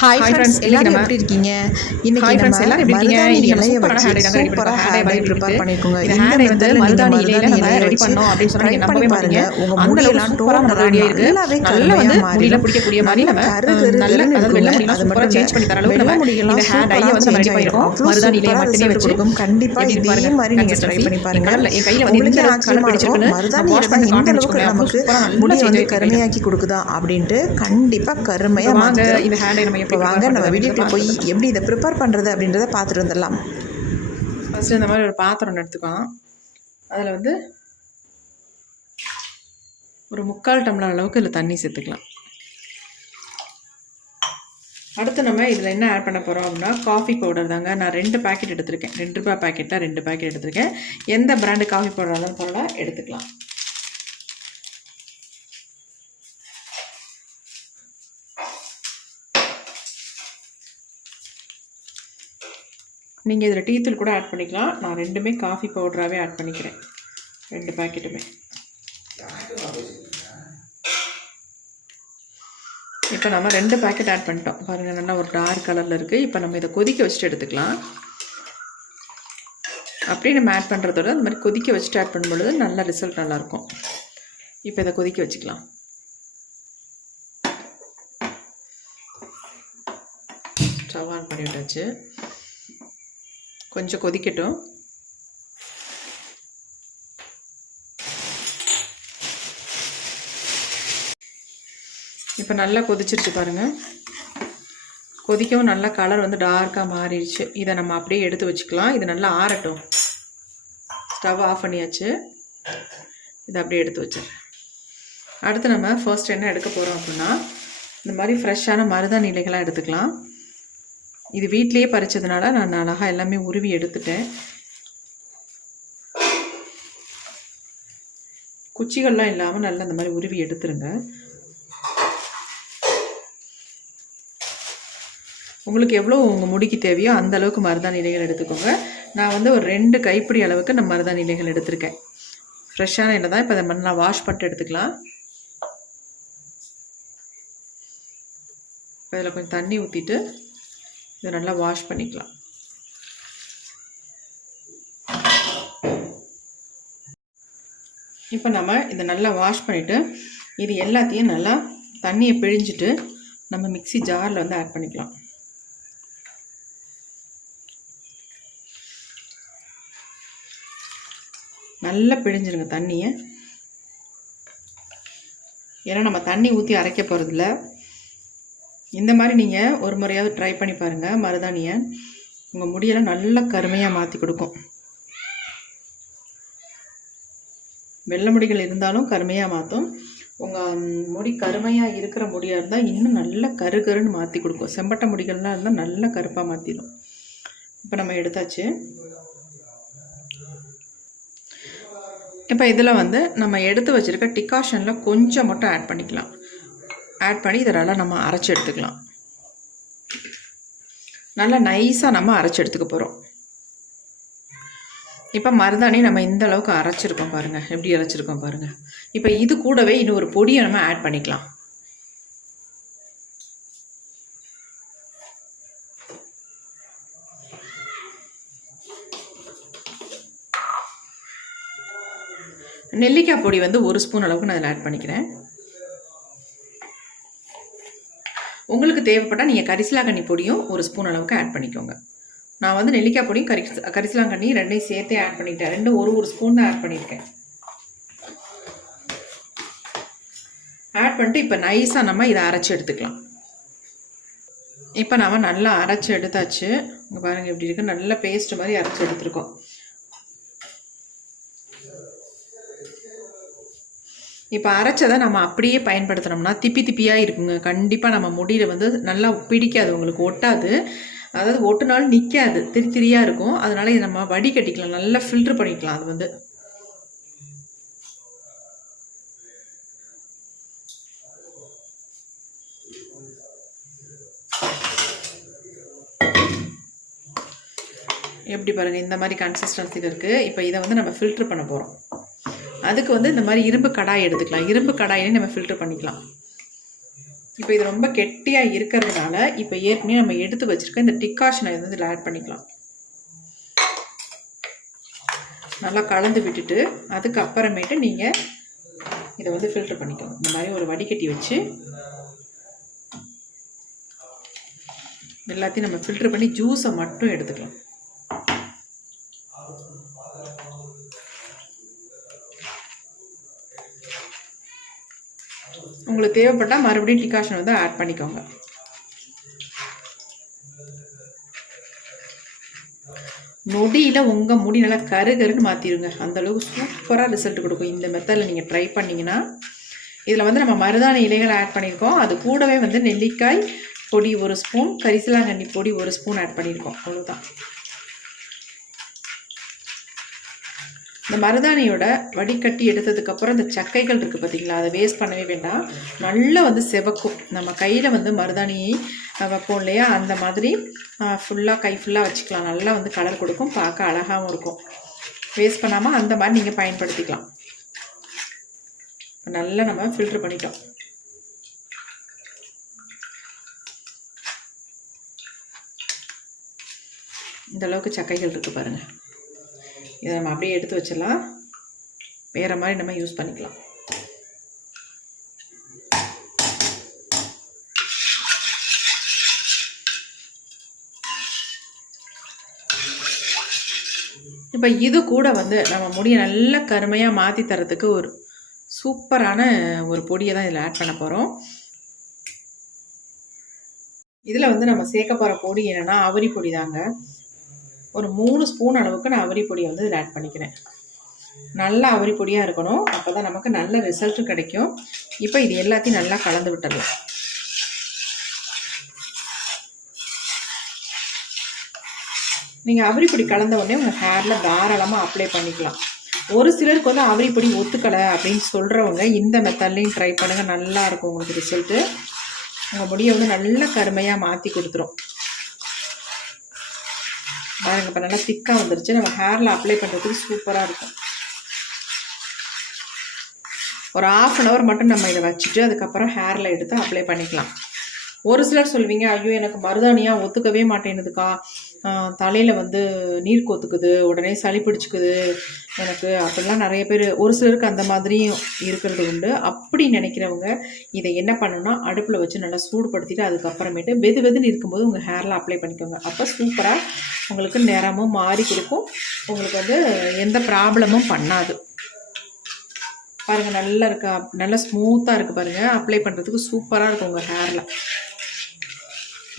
Hi friends எல்லாரும் எப்படி இருக்கீங்க இன்னைக்கு நம்ம எல்லாரும் எப்படி இருக்கீங்க? மருதாணி இன்னைக்கு சூப்பரான பண்ணிருக்கோம். hair hair dye dye prepare இருக்கு. பண்ணிருக்கோங்க. இந்த dye வந்து மருதாணி இலையில நம்ம மருதாணி இலையை பண்ணோம் அப்படின்னு சொன்னா நீங்க பண்ணி நம்பவே பாருங்க. மாட்டீங்க. உங்க முடியெல்லாம் அளவுக்கு சூப்பரா ஆயிருக்கு. நல்லாவே நல்லா வந்து முடியில மாறிடும். பிடிக்கக்கூடிய மாதிரி நம்ம, நல்ல- அதாவது வெள்ளை அது சூப்பரா change பண்ணி தர அளவுக்கு நம்ம இந்த dye-ய சூப்பரா வந்து நம்ம change பண்ணிருக்கோம். மருதாணி இலையை மட்டுமே வச்சு. கொடுக்கும். கண்டிப்பா இதே மாதிரி நீங்க consistency. பண்ணி பாருங்க. என் கையில வந்து இந்த இருக்கும். பிடிச்சிருக்குன்னு மருதாணி இலை பண்ணி காட்டுன்னு அளவுக்கு. நமக்கு change வந்து. கருமையாக்கி கொடுக்குதா அப்படின்ட்டு கண்டிப்பா கருமையா வாங்க. இந்த dye நம்ம இப்ப வாங்க நம்ம வீடியோக்குள்ள போய் எப்படி இதை ப்ரிப்பேர் பண்றது அப்படின்றத பார்த்துட்டு வந்துடலாம். ஃபஸ்ட்டு இந்த மாதிரி ஒரு பாத்திரம் எடுத்துக்கலாம். அதில் வந்து ஒரு முக்கால் டம்ளர் அளவுக்கு இதில் தண்ணி சேர்த்துக்கலாம். அடுத்து நம்ம இதில் என்ன ஆட் பண்ண போகிறோம் அப்படின்னா காஃபி பவுடர் தாங்க. நான் ரெண்டு பாக்கெட் எடுத்திருக்கேன். ரெண்டு ரூபாய் பாக்கெட்டில் ரெண்டு பாக்கெட் எடுத்திருக்கேன். எந்த பிராண்டு காஃபி பவுடர் இருந்தாலும் பரவாயில்ல எடுத்துக்கலாம். நீங்கள் இதில் டீத்தூள் கூட ஆட் பண்ணிக்கலாம். நான் ரெண்டுமே காஃபி பவுடராகவே ஆட் பண்ணிக்கிறேன். ரெண்டு பாக்கெட்டுமே. இப்போ நம்ம ரெண்டு பேக்கெட் ஆட் பண்ணிட்டோம். பாருங்கள் நல்லா ஒரு டார்க் கலரில் இருக்குது இப்போ நம்ம இதை கொதிக்க வச்சுட்டு எடுத்துக்கலாம். அப்படியே நம்ம ஆட் பண்ணுறதோட இந்த மாதிரி கொதிக்க வச்சுட்டு ஆட் பண்ணும்பொழுது நல்ல ரிசல்ட் நல்லாயிருக்கும். இப்போ இதை கொதிக்க வச்சுக்கலாம். ஸ்டவ் ஆன் பண்ணி விட்டாச்சு கொஞ்சம் கொதிக்கட்டும். இப்போ நல்லா கொதிச்சிருச்சு பாருங்கள் கொதிக்கவும் நல்லா கலர் வந்து டார்க்காக மாறிடுச்சு. இதை நம்ம அப்படியே எடுத்து வச்சுக்கலாம். இது நல்லா ஆறட்டும். ஸ்டவ் ஆஃப் பண்ணியாச்சு. இதை அப்படியே எடுத்து வச்சிடறேன். அடுத்து நம்ம ஃபர்ஸ்ட் என்ன எடுக்க போகிறோம் அப்படின்னா இந்த மாதிரி ஃப்ரெஷ்ஷான மருதாணி இலைகளாக எடுத்துக்கலாம். இது வீட்லேயே பறித்ததுனால நான் அழகாக எல்லாமே உருவி எடுத்துட்டேன். குச்சிகள்லாம் இல்லாமல் நல்லா இந்த மாதிரி உருவி எடுத்துருங்க. உங்களுக்கு எவ்வளோ உங்கள் முடிக்கு தேவையோ அந்த அளவுக்கு மருதாணி இலைகள் எடுத்துக்கோங்க. நான் வந்து ஒரு ரெண்டு கைப்பிடி அளவுக்கு நான் மருதாணி இலைகள் எடுத்திருக்கேன். ஃப்ரெஷ்ஷான இலை தான் இப்போ அதை நல்லா வாஷ் பண்ணிட்டு எடுத்துக்கலாம். இப்போ இதில் கொஞ்சம் தண்ணி ஊற்றிட்டு இதை நல்லா வாஷ் பண்ணிக்கலாம். இப்போ நம்ம இதை நல்லா வாஷ் பண்ணிவிட்டு இது எல்லாத்தையும் நல்லா தண்ணியை பிழிஞ்சிட்டு நம்ம மிக்ஸி ஜாரில் வந்து ஆட் பண்ணிக்கலாம். நல்லா பிழிஞ்சிருங்க தண்ணியை. ஏன்னா நம்ம தண்ணி ஊற்றி அரைக்க போகிறதில்ல இந்த மாதிரி நீங்கள் ஒரு முறையாவது ட்ரை பண்ணி பாருங்கள் மருதாணியை. உங்கள் முடியெல்லாம் நல்லா கருமையாக மாற்றி கொடுக்கும். வெள்ளை முடிகள் இருந்தாலும் கருமையாக மாற்றும் உங்கள் முடி கருமையாக இருக்கிற முடியாக இருந்தால் இன்னும் நல்ல கரு கருன்னு மாற்றி கொடுக்கும். செம்பட்டை முடிகள்லாம் இருந்தால் நல்லா கருப்பாக மாற்றிடும் இப்போ நம்ம எடுத்தாச்சு. இப்போ இதில் வந்து நம்ம எடுத்து வச்சுருக்க டிகாஷனில் கொஞ்சம் மட்டும் ஆட் பண்ணிக்கலாம். ஆட் பண்ணி இதெல்லாம் நம்ம அரைச்சி எடுத்துக்கலாம். நல்லா நைஸாக நம்ம அரைச்சி எடுத்துக்க போகிறோம் இப்போ மருதாணி நம்ம இந்த அளவுக்கு அரைச்சிருக்கோம் பாருங்கள் எப்படி அரைச்சிருக்கோம் பாருங்கள் இப்போ இது கூடவே இன்னும் ஒரு பொடியை நம்ம ஆட் பண்ணிக்கலாம். நெல்லிக்காய் பொடி வந்து ஒரு ஸ்பூன் அளவுக்கு நான் அதில் ஆட் பண்ணிக்கிறேன். உங்களுக்கு தேவைப்பட்டால் நீங்கள் கரிசலாங்கண்ணி பொடியும் ஒரு ஸ்பூன் அளவுக்கு ஆட் பண்ணிக்கோங்க. நான் வந்து நெல்லிக்காய் பொடியும் கரி கரிசலாங்கண்ணி ரெண்டையும் சேர்த்தே ஆட் பண்ணிட்டேன். ரெண்டும் ஒரு ஒரு ஸ்பூன் தான் ஆட் பண்ணியிருக்கேன். ஆட் பண்ணிட்டு இப்போ நைஸாக நம்ம இதை அரைச்சி எடுத்துக்கலாம். இப்போ நம்ம நல்லா அரைச்சி எடுத்தாச்சு. இங்கே பாருங்கள் எப்படி இருக்குது நல்ல பேஸ்ட் மாதிரி அரைச்சி எடுத்துருக்கோம். இப்போ அரைச்சதை நம்ம அப்படியே பயன்படுத்தினோம்னா திப்பி திப்பியாக இருக்குங்க. கண்டிப்பாக நம்ம முடியில் வந்து நல்லா பிடிக்காது உங்களுக்கு ஒட்டாது. அதாவது ஒட்டுனாலும் நிற்காது திரி திரியாக இருக்கும். அதனால இதை நம்ம வடிகட்டிக்கலாம் நல்லா ஃபில்ட்ரு பண்ணிக்கலாம். அது வந்து எப்படி பாருங்கள் இந்த மாதிரி கன்சிஸ்டன்சியில் இருக்குது இப்போ இதை வந்து நம்ம ஃபில்ட்ரு பண்ண போகிறோம் அதுக்கு வந்து இந்த மாதிரி இரும்பு கடாய் எடுத்துக்கலாம். இரும்பு கடாயிலே நம்ம ஃபில்டர் பண்ணிக்கலாம். இப்போ இது ரொம்ப கெட்டியாக இருக்கிறதுனால இப்போ ஏற்கனவே நம்ம எடுத்து வச்சுருக்க இந்த டிக்காஷனை வந்து இதில் ஆட் பண்ணிக்கலாம். நல்லா கலந்து விட்டுட்டு அதுக்கப்புறமேட்டு நீங்கள் இதை வந்து ஃபில்டர் பண்ணிக்கலாம். இந்த மாதிரி ஒரு வடிகட்டி வச்சு எல்லாத்தையும் நம்ம ஃபில்டர் பண்ணி ஜூஸை மட்டும் எடுத்துக்கலாம். உங்களுக்கு தேவைப்பட்டால் மறுபடியும் டிகாஷன் வந்து ஆட் பண்ணிக்கோங்க. நொடியில் உங்கள் முடி நல்லா கரு கருன்னு மாற்றிடுங்க அந்தளவுக்கு சூப்பராக ரிசல்ட் கொடுக்கும். இந்த மெத்தடில் நீங்கள் ட்ரை பண்ணிங்கன்னா இதில் வந்து நம்ம மருதாணி இலைகள் ஆட் பண்ணியிருக்கோம் அது கூடவே வந்து நெல்லிக்காய் பொடி ஒரு ஸ்பூன் கரிசலாங்கண்ணி பொடி ஒரு ஸ்பூன் ஆட் பண்ணியிருக்கோம் அவ்வளோதான் இந்த மருதாணியோட வடிகட்டி எடுத்ததுக்கப்புறம் இந்த சக்கைகள் இருக்குது பார்த்தீங்களா அதை வேஸ்ட் பண்ணவே வேண்டாம். நல்லா வந்து செவக்கும். நம்ம கையில் வந்து மருதாணியை வைப்போம் இல்லையா? அந்த மாதிரி ஃபுல்லாக கை ஃபுல்லாக வச்சுக்கலாம். நல்லா வந்து கலர் கொடுக்கும். பார்க்க அழகாகவும் இருக்கும். வேஸ்ட் பண்ணாமல் அந்த மாதிரி நீங்கள் பயன்படுத்திக்கலாம். நல்லா நம்ம ஃபில்ட்ரு பண்ணிட்டோம். இந்தளவுக்கு சக்கைகள் இருக்குது பாருங்கள் இதை நம்ம அப்படியே எடுத்து வச்சிடலாம். வேறு மாதிரி நம்ம யூஸ் பண்ணிக்கலாம். இப்போ இது கூட வந்து நம்ம முடியை நல்ல கருமையாக மாற்றி தரத்துக்கு ஒரு சூப்பரான ஒரு பொடியை தான் இதில் ஆட் பண்ண போகிறோம் இதில் வந்து நம்ம சேர்க்க போகிற பொடி என்னென்னா அவரி பொடி தாங்க. ஒரு மூணு ஸ்பூன் அளவுக்கு நான் அவரி பொடியை வந்து இதில் ஆட் பண்ணிக்கிறேன். நல்ல அவரி பொடியாக இருக்கணும். அப்போ தான் நமக்கு நல்ல ரிசல்ட் கிடைக்கும். இப்போ இது எல்லாத்தையும் நல்லா கலந்து விட்டுடலாம். நீங்கள் அவரி பொடி கலந்த உடனே உங்கள் ஹேரில் தாராளமாக அப்ளை பண்ணிக்கலாம். ஒரு சிலருக்கு வந்து அவரி பொடி ஒத்துக்கலை அப்படின்னு சொல்கிறவங்க இந்த மெத்தட்லேயும் ட்ரை பண்ணுங்கள் நல்லா இருக்கும் உங்களுக்கு ரிசல்ட்டு உங்கள் முடியை வந்து நல்ல கருமையாக மாற்றி கொடுத்துரும். பாருங்க இப்போ நல்லா திக்காக வந்துருச்சு. நம்ம ஹேரில் அப்ளை பண்ணுறதுக்கு சூப்பராக இருக்கும். ஒரு ஆஃப் அன் ஹவர் மட்டும் நம்ம இதை வச்சுட்டு அதுக்கப்புறம் ஹேரில் எடுத்து அப்ளை பண்ணிக்கலாம். ஒரு சிலர் சொல்வீங்க ஐயோ எனக்கு மருதாணியாக ஒத்துக்கவே மாட்டேனுதுக்கா தலையில் வந்து நீர் கோத்துக்குது உடனே சளி பிடிச்சிக்குது எனக்கு. அப்படிலாம் நிறைய பேர் ஒரு சிலருக்கு அந்த மாதிரியும் இருக்கிறது உண்டு. அப்படி நினைக்கிறவங்க இதை என்ன பண்ணணும்னா அடுப்பில் வச்சு நல்லா சூடுபடுத்திட்டு அதுக்கப்புறமேட்டு வெது வெதுன்னு இருக்கும்போது உங்கள் ஹேரில் அப்ளை பண்ணிக்கோங்க. அப்போ சூப்பராக உங்களுக்கு நிறமும் மாறி கொடுக்கும். உங்களுக்கு வந்து எந்த ப்ராப்ளமும் பண்ணாது. பாருங்கள் நல்லா இருக்கா நல்லா ஸ்மூத்தாக இருக்குது பாருங்கள் அப்ளை பண்ணுறதுக்கு சூப்பராக இருக்கும் உங்கள் ஹேரில்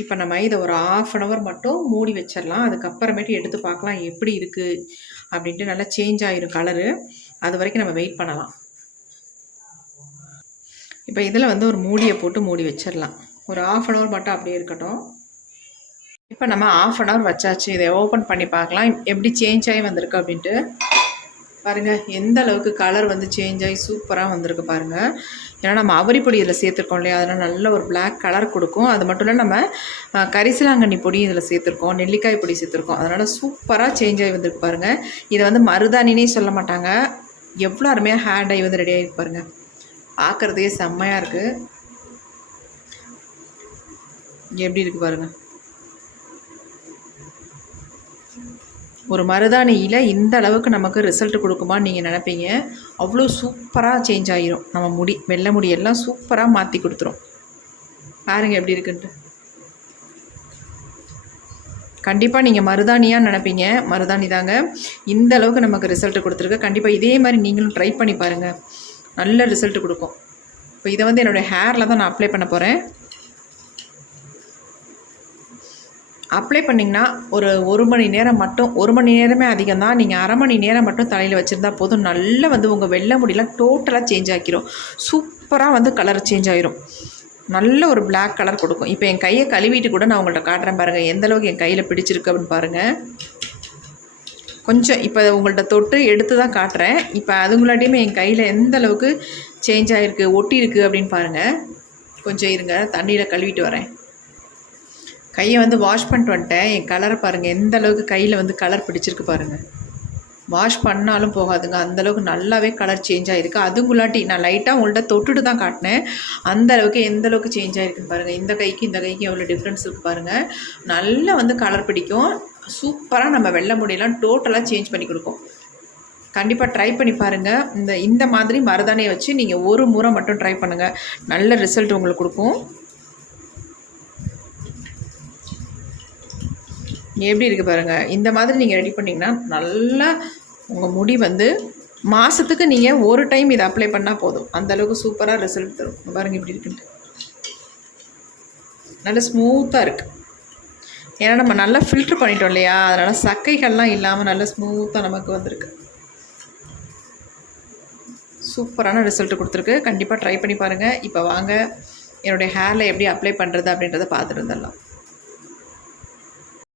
இப்போ நம்ம இதை ஒரு ஆஃப் அன் ஹவர் மட்டும் மூடி வச்சிடலாம் அதுக்கப்புறமேட்டு எடுத்து பார்க்கலாம் எப்படி இருக்குது அப்படின்ட்டு நல்லா சேஞ்ச் ஆகிரும் கலரு அது வரைக்கும் நம்ம வெயிட் பண்ணலாம். இப்போ இதில் வந்து ஒரு மூடியை போட்டு மூடி வச்சிடலாம் ஒரு ஆஃப் அன் ஹவர் மட்டும் அப்படியே இருக்கட்டும். இப்போ நம்ம ஆஃப் அன் ஹவர் வச்சாச்சு. இதை ஓப்பன் பண்ணி பார்க்கலாம் எப்படி சேஞ்ச் ஆகி வந்திருக்கு அப்படின்ட்டு. பாருங்கள் எந்த அளவுக்கு கலர் வந்து சேஞ்ச் ஆகி சூப்பராக வந்திருக்கு பாருங்கள் ஏன்னா நம்ம அவரி பொடி இதில் சேர்த்துருக்கோம் இல்லையா? அதனால் நல்ல ஒரு பிளாக் கலர் கொடுக்கும். அது மட்டும் இல்லை நம்ம கரிசலாங்கண்ணி பொடி இதில் சேர்த்துருக்கோம். நெல்லிக்காய் பொடி சேர்த்துருக்கோம். அதனால் சூப்பராக சேஞ்ச் ஆகி வந்திருக்கு பாருங்கள் இதை வந்து மருதாணினே சொல்ல மாட்டாங்க. எவ்வளோ அருமையாக ஹேண்ட் ஆகி வந்து ரெடி ஆகிருக்கு பாருங்கள் பார்க்குறதே செம்மையாக இருக்குது எப்படி இருக்குது பாருங்கள் ஒரு மருதாணியில் இந்த அளவுக்கு நமக்கு ரிசல்ட் கொடுக்குமான்னு நீங்கள் நினைப்பீங்க. அவ்வளோ சூப்பராக சேஞ்ச் ஆகிரும் நம்ம முடி வெள்ளை முடியெல்லாம் சூப்பராக மாற்றி கொடுத்துரும். பாருங்கள் எப்படி இருக்குன்ட்டு. கண்டிப்பாக நீங்கள் மருதாணியாக நினைப்பீங்க. மருதாணி தாங்க இந்த அளவுக்கு நமக்கு ரிசல்ட் கொடுத்துருக்கு. கண்டிப்பாக இதே மாதிரி நீங்களும் ட்ரை பண்ணி பாருங்கள் நல்ல ரிசல்ட் கொடுக்கும். இப்போ இதை வந்து என்னுடைய ஹேரில் தான் நான் அப்ளை பண்ண போகிறேன் அப்ளை பண்ணிங்கன்னா ஒரு ஒரு மணி நேரம் மட்டும் ஒரு மணி நேரமே அதிகம் தான். நீங்கள் அரை மணி நேரம் மட்டும் தலையில் வச்சுருந்தா போதும். நல்லா வந்து உங்கள் வெள்ளை முடியெலாம் டோட்டலாக சேஞ்ச் ஆக்கிரும். சூப்பராக வந்து கலர் சேஞ்ச் ஆயிரும். நல்ல ஒரு பிளாக் கலர் கொடுக்கும். இப்போ என் கையை கழுவிட்டு கூட நான் உங்கள்கிட்ட காட்டுறேன் பாருங்கள் எந்தளவுக்கு என் கையில் பிடிச்சிருக்கு அப்படின்னு பாருங்கள் கொஞ்சம் இப்போ உங்கள்கிட்ட தொட்டு எடுத்து தான் காட்டுறேன். இப்போ அதுங்களாட்டியுமே என் கையில் எந்த அளவுக்கு சேஞ்ச் ஆகிருக்கு ஒட்டியிருக்கு அப்படின்னு பாருங்கள் கொஞ்சம் இருங்க. தண்ணியில் கழுவிட்டு வரேன். கையை வந்து வாஷ் பண்ணிட்டு வந்துட்டேன். என் கலரை பாருங்கள் எந்த அளவுக்கு கையில் வந்து கலர் பிடிச்சிருக்கு பாருங்கள் வாஷ் பண்ணாலும் போகாதுங்க. அந்தளவுக்கு நல்லாவே கலர் சேஞ்ச் ஆகிருக்கு அதுக்குள்ளாட்டி நான் லைட்டாக உங்கள்கிட்ட தொட்டுட்டு தான் காட்டினேன். அந்த அளவுக்கு எந்த அளவுக்கு சேஞ்ச் ஆகிருக்குன்னு பாருங்கள் இந்த கைக்கு இந்த கைக்கு எவ்வளோ டிஃப்ரென்ஸ் இருக்குது பாருங்கள் நல்லா வந்து கலர் பிடிக்கும். சூப்பராக நம்ம வெள்ளை முடியெல்லாம் டோட்டலாக சேஞ்ச் பண்ணி கொடுக்கும். கண்டிப்பாக ட்ரை பண்ணி பாருங்கள் இந்த இந்த மாதிரி மருதாணியை வச்சு நீங்கள் ஒரு முறை மட்டும் ட்ரை பண்ணுங்கள் நல்ல ரிசல்ட் உங்களுக்கு கொடுக்கும். எப்படி இருக்குது பாருங்கள் இந்த மாதிரி நீங்கள் ரெடி பண்ணிங்கன்னா நல்லா உங்கள் முடி வந்து மாதத்துக்கு நீங்கள் ஒரு டைம் இதை அப்ளை பண்ணால் போதும். அந்த அளவுக்கு சூப்பராக ரிசல்ட் தரும். பாருங்கள் இப்படி இருக்குன்ட்டு. நல்ல ஸ்மூத்தாக இருக்குது ஏன்னா நம்ம நல்லா ஃபில்ட்ரு பண்ணிட்டோம் இல்லையா? அதனால் சக்கைகள்லாம் இல்லாமல் நல்லா ஸ்மூத்தாக நமக்கு வந்திருக்கு. சூப்பரான ரிசல்ட் கொடுத்துருக்கு. கண்டிப்பாக ட்ரை பண்ணி பாருங்கள் இப்போ வாங்க. என்னுடைய ஹேரில் எப்படி அப்ளை பண்ணுறது அப்படின்றத பார்த்துட்டு வந்துடலாம்.